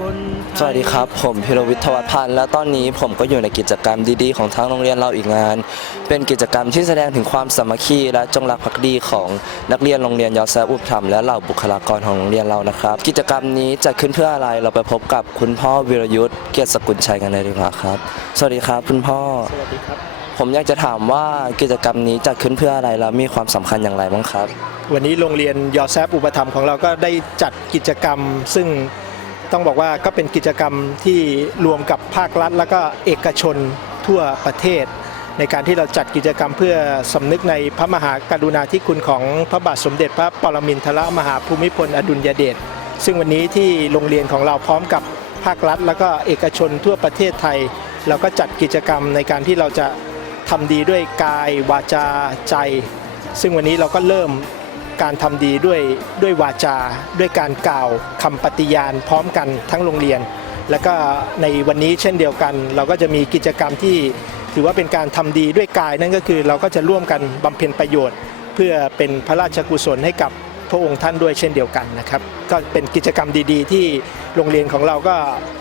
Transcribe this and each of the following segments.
คนไทยสวัสดีครับ ผมพิรวิทย์ทวัฒพันธ์และตอนนี้ผมก็อยู่ในกิจกรรมดีๆ ของทางโรงเรียนเราอีกงาน เป็นกิจกรรมที่แสดงถึงความสามัคคีและจงรักภักดีของนักเรียนโรงเรียนยอแซอุปถัมภ์และเหล่าบุคลากรของโรงเรียนเรานะครับ กิจกรรมนี้จัดขึ้นเพื่ออะไรเราไปพบกับคุณพ่อวิรยุทธ์เกียรติสกุลชัยกันเลยดีกว่าครับ สวัสดีครับ คุณพ่อ สวัสดีครับ ผมอยากจะถามว่ากิจกรรมนี้จัดขึ้นเพื่ออะไรแล้วมีความสำคัญอย่างไรบ้างครับ วันนี้โรงเรียนยอแซฟอุปถัมภ์ของเราก็ได้จัดกิจกรรม ซึ่ง ต้องบอกว่าก็เป็นกิจกรรมที่รวมกับภาครัฐ แล้วก็เอกชนทั่วประเทศ ในการที่เราจัดกิจกรรมเพื่อสำนึกในพระมหากรุณาธิคุณของพระบาทสมเด็จพระปรมินทรมหาภูมิพลอดุลยเดชซึ่งวันนี้ที่โรงเรียนของเราพร้อมกับภาครัฐ แล้วก็เอกชนทั่วประเทศไทย เราก็จัดกิจกรรมในการที่เราจะทำดีด้วยกายวาจาใจ ซึ่งวันนี้เราก็เริ่ม การทำดีด้วยด้วยวาจา ด้วยการกล่าวคำปฏิญาณพร้อมกันทั้งโรงเรียน แล้วก็ในวันนี้เช่นเดียวกัน เราก็จะมีกิจกรรมที่ถือว่าเป็นการทำดีด้วยกายนั่นก็คือเราก็จะร่วมกันบำเพ็ญประโยชน์ เพื่อเป็นพระราชกุศลให้กับพระองค์ท่านด้วยเช่นเดียวกันนะครับ ก็เป็นกิจกรรมดีๆ ที่โรงเรียนของเราก็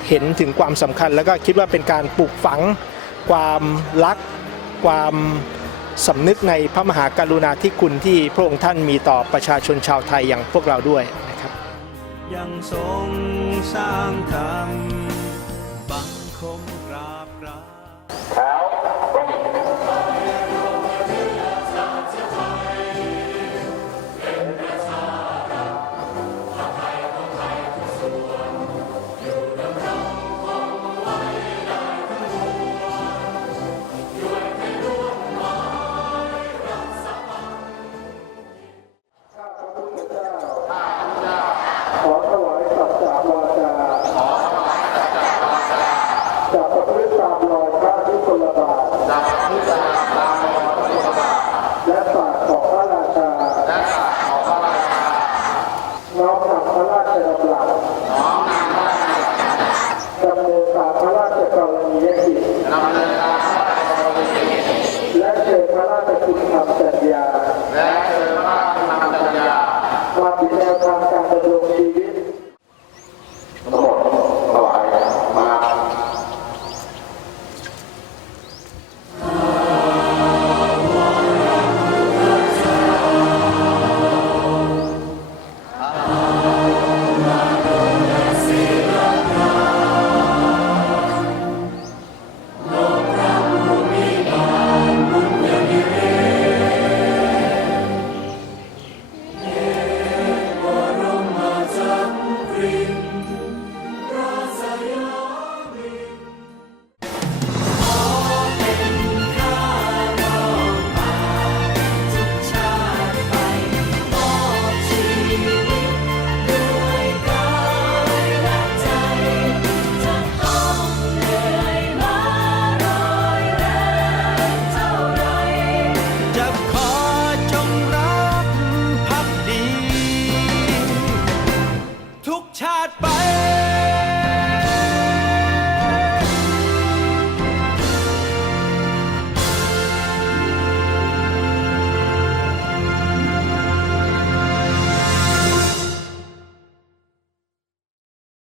เห็นถึงความสำคัญ แล้วก็คิดว่าเป็นการปลูกฝัง ความรัก ความ สำนึกในพระมหากรุณาธิคุณที่พระองค์ท่านมีต่อประชาชนชาวไทยอย่างพวกเราด้วยนะครับ ยังทรงสร้างธรรม แล